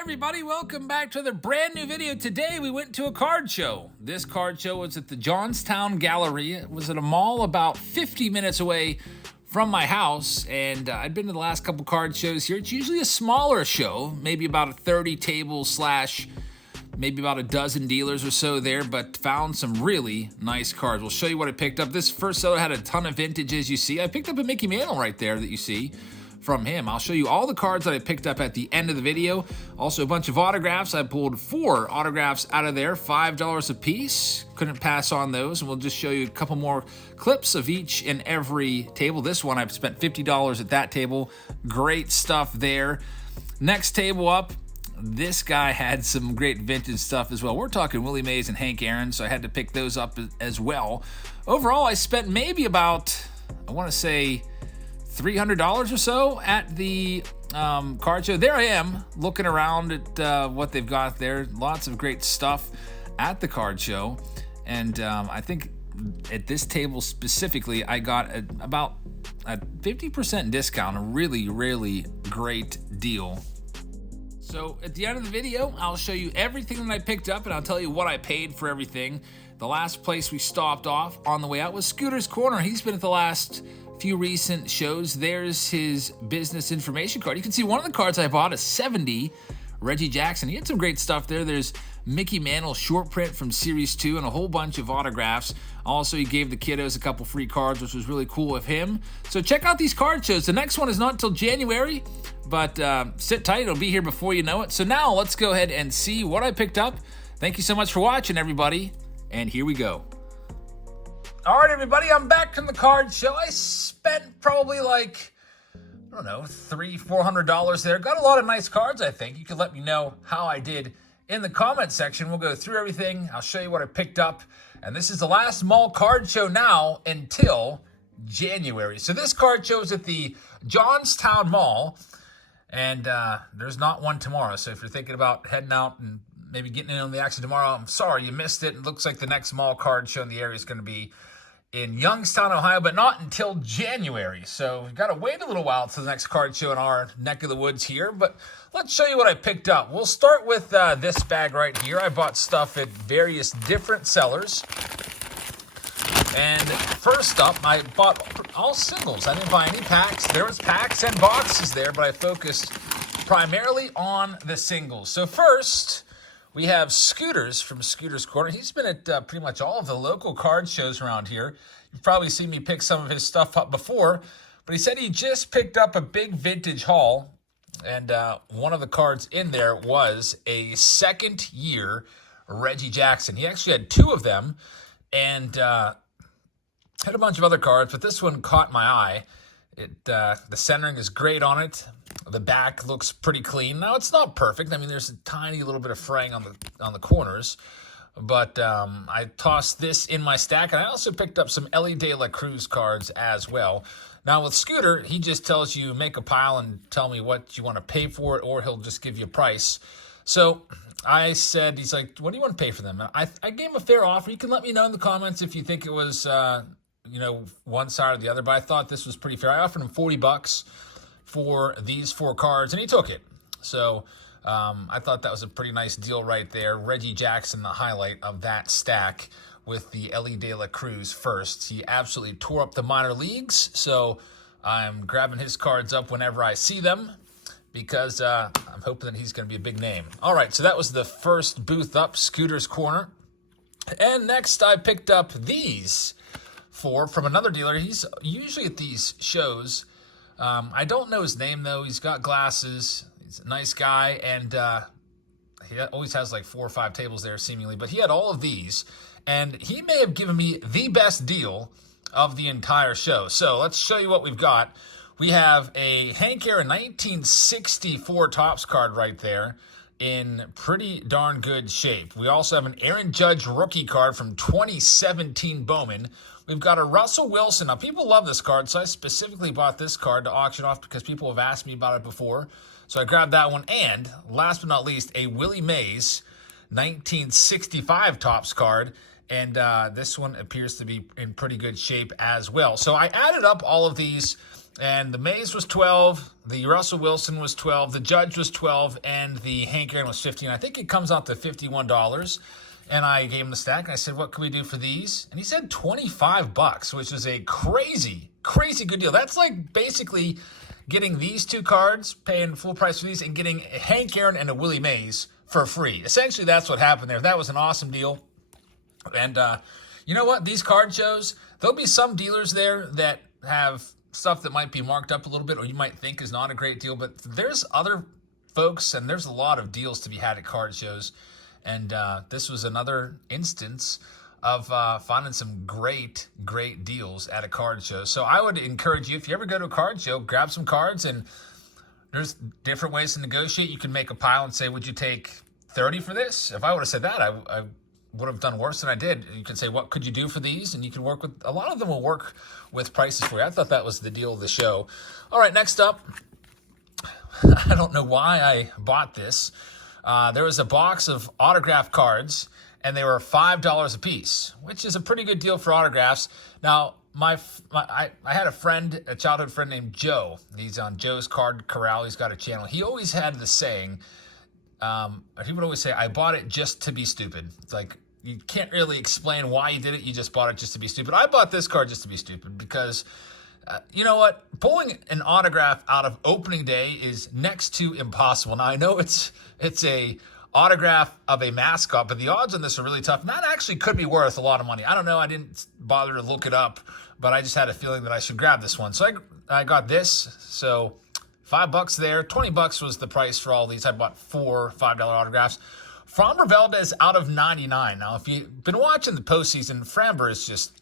Everybody, welcome back to the brand new video. Today we went to a card show. This card show was at the Johnstown Gallery. It was at a mall about 50 minutes away from my house, and I'd been to the last couple card shows here. It's usually a smaller show, maybe about a 30 table slash maybe about a dozen dealers or so there, but found some really nice cards. We'll show you what I picked up. This first seller had a ton of vintages, you see. I picked up a Mickey Mantle right there that you see from him. I'll show you all the cards that I picked up at the end of the video. Also a bunch of autographs. I pulled 4 autographs out of there, $5 a piece. Couldn't pass on those, and we'll just show you a couple more clips of each and every table. This one, I've spent $50 at that table. Great stuff there. Next table up, this guy had some great vintage stuff as well. We're talking Willie Mays and Hank Aaron, so I had to pick those up as well. Overall, I spent maybe about, I want to say, $300 or so at the card show. There I am looking around at what they've got there. Lots of great stuff at the card show. And I think at this table specifically, I got about a 50% discount, a really, really great deal. So at the end of the video, I'll show you everything that I picked up and I'll tell you what I paid for everything. The last place we stopped off on the way out was Scooter's Corner. He's been at the last few recent shows. There's his business information card. You can see one of the cards I bought, a 70 Reggie Jackson. He had some great stuff there. There's Mickey Mantle short print from Series 2 and a whole bunch of autographs. Also, he gave the kiddos a couple free cards, which was really cool of him. So check out these card shows. The next one is not until January, but sit tight. It'll be here before you know it. So now let's go ahead and see what I picked up. Thank you so much for watching, everybody. And here we go. All right, everybody, I'm back from the card show. I spent probably like, I don't know, $300-400 there. Got a lot of nice cards, I think. You can let me know how I did in the comment section. We'll go through everything. I'll show you what I picked up. And this is the last mall card show now until January. So this card show is at the Johnstown Mall, and there's not one tomorrow. So if you're thinking about heading out and maybe getting in on the action tomorrow, I'm sorry you missed it. It looks like the next mall card show in the area is going to be in Youngstown, Ohio, but not until January. So we've got to wait a little while to the next card show in our neck of the woods here. But let's show you what I picked up. We'll start with this bag right here. I bought stuff at various different sellers. And first up, I bought all singles. I didn't buy any packs. There was packs and boxes there, but I focused primarily on the singles. So first, we have Scooters from Scooter's Corner. He's been at pretty much all of the local card shows around here. You've probably seen me pick some of his stuff up before, but he said he just picked up a big vintage haul, and one of the cards in there was a second-year Reggie Jackson. He actually had 2 of them, and had a bunch of other cards, but this one caught my eye. The centering is great on it. The back looks pretty clean. Now, it's not perfect. I mean, there's a tiny little bit of fraying on the corners. But I tossed this in my stack, and I also picked up some Ellie De La Cruz cards as well. Now, with Scooter, he just tells you, make a pile and tell me what you want to pay for it, or he'll just give you a price. So I said, he's like, what do you want to pay for them? And I gave him a fair offer. You can let me know in the comments if you think it was, one side or the other. But I thought this was pretty fair. I offered him $40 for these 4 cards, and he took it. So I thought that was a pretty nice deal right there. Reggie Jackson, the highlight of that stack with the Ellie De La Cruz first. He absolutely tore up the minor leagues, so I'm grabbing his cards up whenever I see them because I'm hoping that he's going to be a big name. All right, so that was the first booth up, Scooter's Corner. And next I picked up these 4 from another dealer. He's usually at these shows. I don't know his name, though. He's got glasses. He's a nice guy, and he always has like 4 or 5 tables there, seemingly. But he had all of these, and he may have given me the best deal of the entire show. So let's show you what we've got. We have a Hank Aaron 1964 Topps card right there in pretty darn good shape. We also have an Aaron Judge rookie card from 2017 Bowman. We've got a Russell Wilson. Now, people love this card, so I specifically bought this card to auction off because people have asked me about it before. So I grabbed that one. And last but not least, a Willie Mays 1965 Topps card. And this one appears to be in pretty good shape as well. So I added up all of these And the Mays was 12, the Russell Wilson was 12, the Judge was 12, and the Hank Aaron was 15. I think it comes out to $51. And I gave him the stack, and I said, what can we do for these? And he said $25, which is a crazy, crazy good deal. That's like basically getting these two cards, paying full price for these, and getting a Hank Aaron and a Willie Mays for free. Essentially, that's what happened there. That was an awesome deal. And you know what? These card shows, there'll be some dealers there that have stuff that might be marked up a little bit or you might think is not a great deal, but there's other folks, and there's a lot of deals to be had at card shows. And this was another instance of finding some great, great deals at a card show. So I would encourage you, if you ever go to a card show, grab some cards, and there's different ways to negotiate. You can make a pile and say, would you take 30 for this? If I would have said that, I would have done worse than I did. You can say, what could you do for these? And you can work with, a lot of them will work with prices for you. I thought that was the deal of the show. All right, next up, I don't know why I bought this. There was a box of autograph cards, and they were $5 a piece, which is a pretty good deal for autographs. Now, I had a friend, a childhood friend named Joe. He's on Joe's Card Corral. He's got a channel. He always had the saying, he would always say, I bought it just to be stupid. It's like, you can't really explain why you did it. You just bought it just to be stupid. I bought this card just to be stupid because you know what? Pulling an autograph out of opening day is next to impossible. Now, I know it's a autograph of a mascot, but the odds on this are really tough. And that actually could be worth a lot of money. I don't know. I didn't bother to look it up, but I just had a feeling that I should grab this one. So I got this. So $5 there. $20 was the price for all these. I bought 4 $5 autographs. Framber Valdez out of 99. Now, if you've been watching the postseason, Framber is just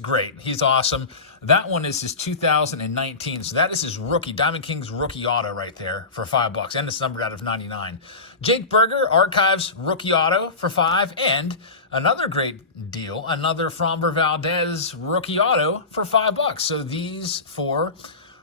great. He's awesome. That one is his 2019. So that is his rookie, Diamond Kings rookie auto right there for $5. And it's numbered out of 99. Jake Berger, Archives rookie auto for $5. And another great deal, another Framber Valdez rookie auto for $5. So these four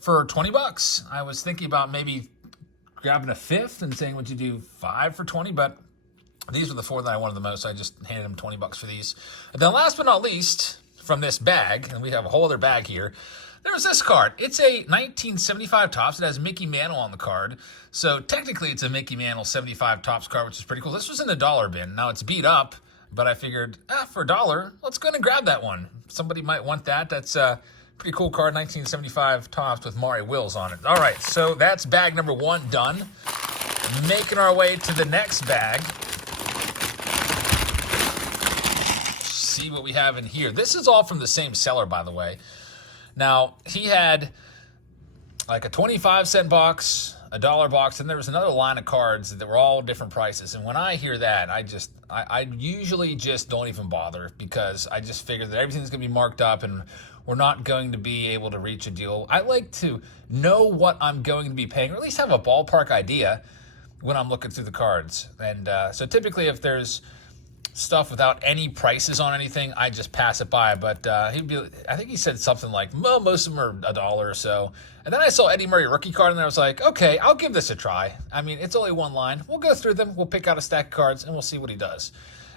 for $20. I was thinking about maybe grabbing a fifth and saying, would you do 5 for 20? But these were the 4 that I wanted the most. So I just handed him $20 for these. And then last but not least, from this bag, and we have a whole other bag here, there's this card. It's a 1975 Topps. It has Mickey Mantle on the card. So technically it's a Mickey Mantle 75 Topps card, which is pretty cool. This was in the dollar bin. Now it's beat up, but I figured, for $1, let's go and grab that one. Somebody might want that. That's a pretty cool card, 1975 Topps with Maury Wills on it. All right, so that's bag number 1 done. Making our way to the next bag. See what we have in here. This is all from the same seller, by the way. Now, he had like a 25-cent box, a $1 box, and there was another line of cards that were all different prices. And when I hear that, I usually just don't even bother because I just figure that everything's going to be marked up and we're not going to be able to reach a deal. I like to know what I'm going to be paying, or at least have a ballpark idea when I'm looking through the cards. And so typically if there's stuff without any prices on anything, I just pass it by. But I think he said something like, well, most of them are $1 or so. And then I saw Eddie Murray rookie card, and I was like, okay, I'll give this a try. I mean, it's only one line. We'll go through them. We'll pick out a stack of cards, and we'll see what he does.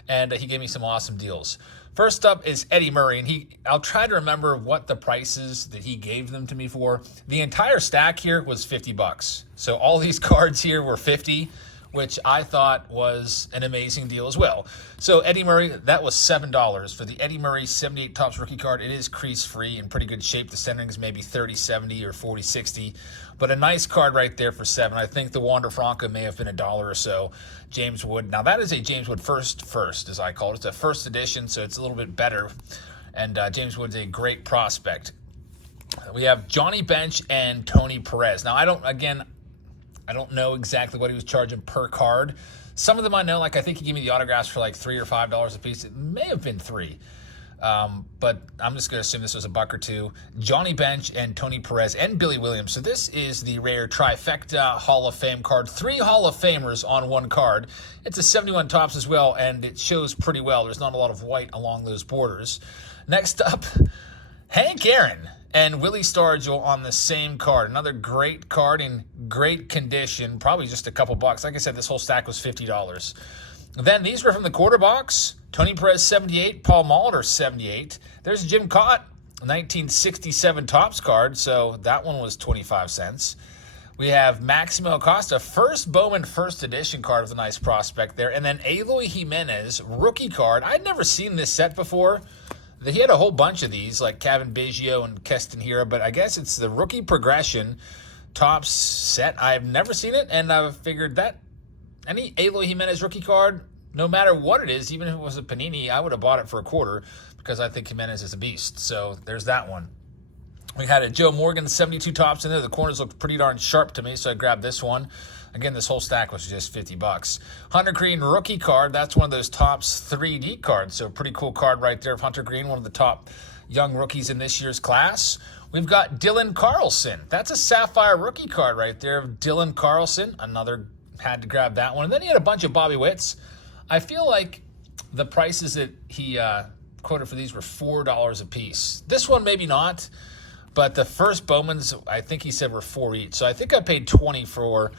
And he gave me some awesome deals. First up is Eddie Murray, and I'll try to remember what the prices that he gave them to me for. The entire stack here was $50. So all these cards here were $50, which I thought was an amazing deal as well. So Eddie Murray, that was $7 for the Eddie Murray 78 Topps rookie card. It is crease-free in pretty good shape. The centering's maybe 30-70 or 40-60, but a nice card right there for $7. I think the Wander Franco may have been $1 or so. James Wood. Now that is a James Wood first, as I call it. It's a first edition, so it's a little bit better. And James Wood's a great prospect. We have Johnny Bench and Tony Perez. Now I don't know exactly what he was charging per card. Some of them I know, like I think he gave me the autographs for like $3 or $5 a piece. It may have been $3. But I'm just going to assume this was $1 or $2. Johnny Bench and Tony Perez and Billy Williams. So this is the rare trifecta Hall of Fame card. 3 Hall of Famers on one card. It's a 71 Topps as well, and it shows pretty well. There's not a lot of white along those borders. Next up, Hank Aaron and Willie Stargell on the same card. Another great card in great condition. Probably just a couple bucks. Like I said, this whole stack was $50. Then these were from the quarter box. Tony Perez, 78. Paul Molitor, 78. There's Jim Cott, 1967 Topps card, so that one was 25 cents. We have Maximo Acosta, first Bowman first edition card with a nice prospect there. And then Eloy Jimenez, rookie card. I'd never seen this set before. He had a whole bunch of these, like Kevin Biggio and Keston Hiura, but I guess it's the rookie progression Topps set. I've never seen it, and I've figured that any Eloy Jimenez rookie card, no matter what it is, even if it was a Panini, I would have bought it for a quarter because I think Jimenez is a beast. So there's that one. We had a Joe Morgan 72 Topps in there. The corners looked pretty darn sharp to me, so I grabbed this one. Again, this whole stack was just $50. Hunter Green rookie card. That's one of those Topps 3D cards, so pretty cool card right there of Hunter Green, one of the top young rookies in this year's class. We've got Dylan Carlson. That's a Sapphire rookie card right there of Dylan Carlson. Another, had to grab that one. And then he had a bunch of Bobby Witts. I feel like the prices that he quoted for these were $4 a piece. This one maybe not. But the first Bowmans, I think he said were $4 each. So I think I paid $20 for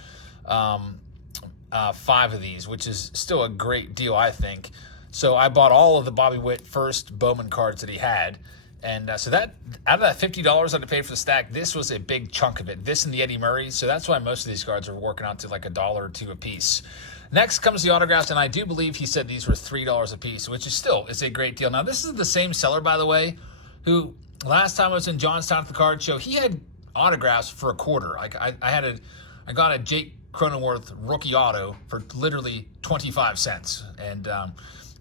5 of these, which is still a great deal, I think. So I bought all of the Bobby Witt first Bowman cards that he had. And so that, out of that $50 that I paid for the stack, this was a big chunk of it. This and the Eddie Murray. So that's why most of these cards are working out to like $1 or $2 a piece. Next comes the autographs, and I do believe he said these were $3 a piece, which is a great deal. Now, this is the same seller, by the way, who... Last time I was in Johnstown at the card show, he had autographs for a quarter. I got a Jake Cronenworth rookie auto for literally 25 cents. And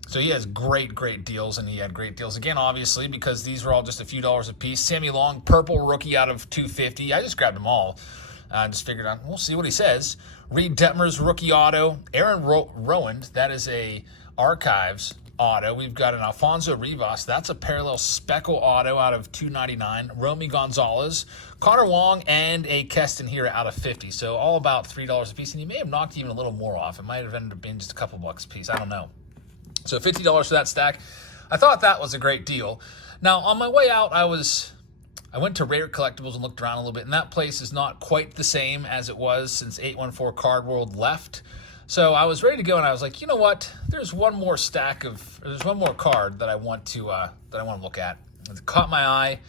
so he has great deals, and he had great deals again, obviously, because these were all just a few dollars a piece. Sammy Long, purple rookie out of 250. I just grabbed them all. I just figured out, we'll see what he says. Reed Detmer's rookie auto. Aaron Rowand, that is a Archives auto. We've got an Alfonso Rivas. That's a parallel speckle auto out of 299. Romy Gonzalez, Connor Wong, and a Keston Hiura out of 50. So all about $3 a piece. And you may have knocked even a little more off. It might have ended up being just a couple bucks a piece. I don't know. So $50 for that stack. I thought that was a great deal. Now, on my way out, I went to Rare Collectibles and looked around a little bit, and that place is not quite the same as it was since 814 Card World left. So I was ready to go, and I was like, you know what? There's one more card that I want to look at. It caught my eye,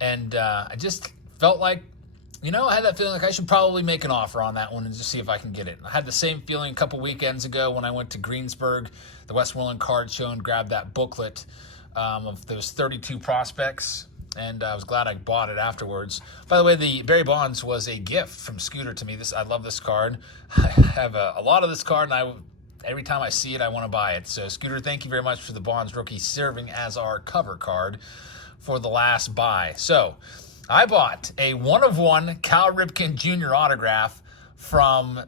and I just felt like, I had that feeling like I should probably make an offer on that one and just see if I can get it. I had the same feeling a couple weekends ago when I went to Greensburg, the Westmoreland Card Show, and grabbed that booklet of those 32 prospects. And I was glad I bought it afterwards. By the way, the Barry Bonds was a gift from Scooter to me. I love this card. I have a lot of this card, and every time I see it, I want to buy it. So, Scooter, thank you very much for the Bonds rookie serving as our cover card for the last buy. So, I bought a 1/1 Cal Ripken Jr. autograph from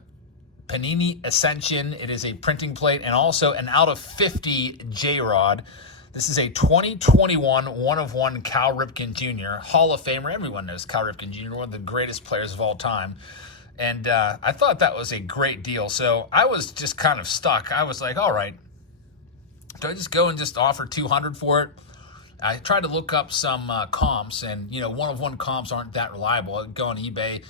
Panini Ascension. It is a printing plate and also an out of 50 J-Rod. This is a 2021 1/1 Cal Ripken Jr. Hall of Famer. Everyone knows Cal Ripken Jr., one of the greatest players of all time. And I thought that was a great deal. So I was just kind of stuck. I was like, all right, do I just go and just offer $200 for it? I tried to look up some comps, and 1/1 comps aren't that reliable. I go on eBay.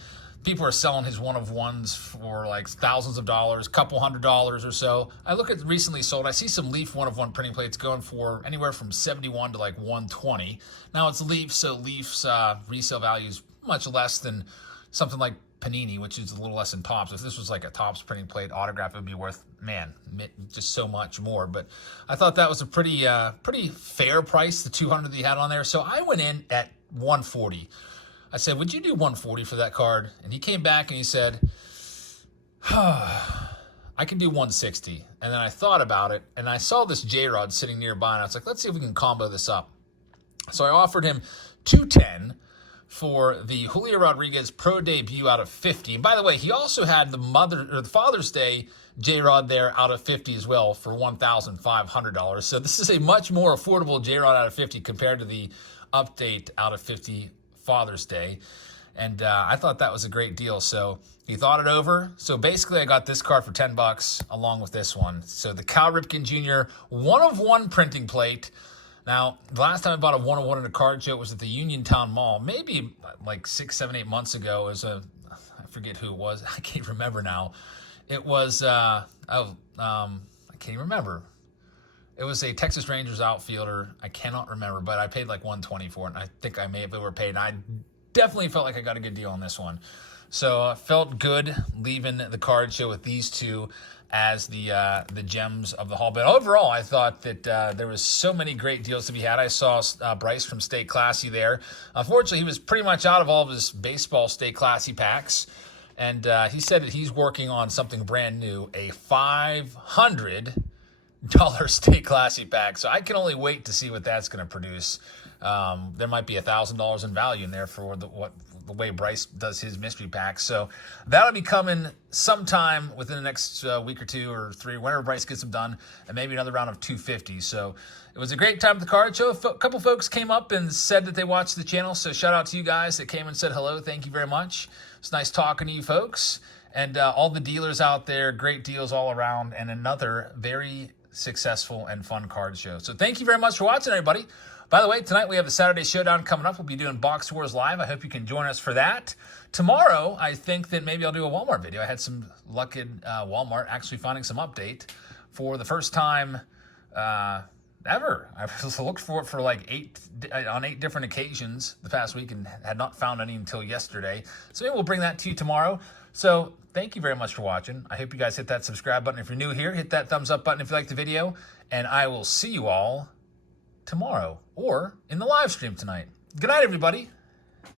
People are selling his 1/1s for like thousands of dollars, couple $100s or so. I look at recently sold. I see some Leaf 1/1 printing plates going for anywhere from $71 to like $120. Now it's Leaf, so Leaf's resale value is much less than something like Panini, which is a little less than Topps. If this was like a Topps printing plate autograph, it would be worth, just so much more. But I thought that was a pretty fair price, the $200 that he had on there. So I went in at $140. I said, would you do $140 for that card? And he came back and he said, I can do $160. And then I thought about it, and I saw this J-Rod sitting nearby, and I was like, let's see if we can combo this up. So I offered him $210 for the Julio Rodriguez Pro Debut out of 50. And by the way, he also had the Father's Day J-Rod there out of 50 as well for $1,500. So this is a much more affordable J-Rod out of 50 compared to the Update out of 50 Father's Day. And I thought that was a great deal. So he thought it over. So basically I got this card for $10 along with this one. So the Cal Ripken Jr. 1/1 printing plate. Now, the last time I bought a 1/1 at a card show, it was at the Uniontown Mall, maybe like 6, 7, 8 months ago. It was I forget who it was. I can't remember now. It was, I can't even remember. It was a Texas Rangers outfielder. I cannot remember, but I paid like $120 for it, and I think I may have overpaid. And I definitely felt like I got a good deal on this one. So I felt good leaving the card show with these two as the gems of the haul. But overall, I thought that there was so many great deals to be had. I saw Bryce from Stay Classy there. Unfortunately, he was pretty much out of all of his baseball Stay Classy packs. And he said that he's working on something brand new, a $500 Stay Classy pack. So I can only wait to see what that's going to produce. There might be $1,000 in value in there for the way Bryce does his mystery packs. So that'll be coming sometime within the next week or 2 or 3, whenever Bryce gets them done, and maybe another round of 250. So it was a great time at the card show. A couple folks came up and said that they watched the channel. So shout out to you guys that came and said hello. Thank you very much. It's nice talking to you folks. And all the dealers out there, great deals all around, and another very successful and fun card show. So thank you very much for watching, everybody. By the way, tonight we have the Saturday Showdown coming up. We'll be doing Box Wars Live. I hope you can join us for that. Tomorrow, I think that maybe I'll do a Walmart video. I had some luck in Walmart actually finding some update for the first time ever. I've looked for it for like 8 different occasions the past week and had not found any until yesterday. So maybe we'll bring that to you tomorrow. So thank you very much for watching. I hope you guys hit that subscribe button. If you're new here, hit that thumbs up button if you like the video. And I will see you all tomorrow or in the live stream tonight. Good night, everybody.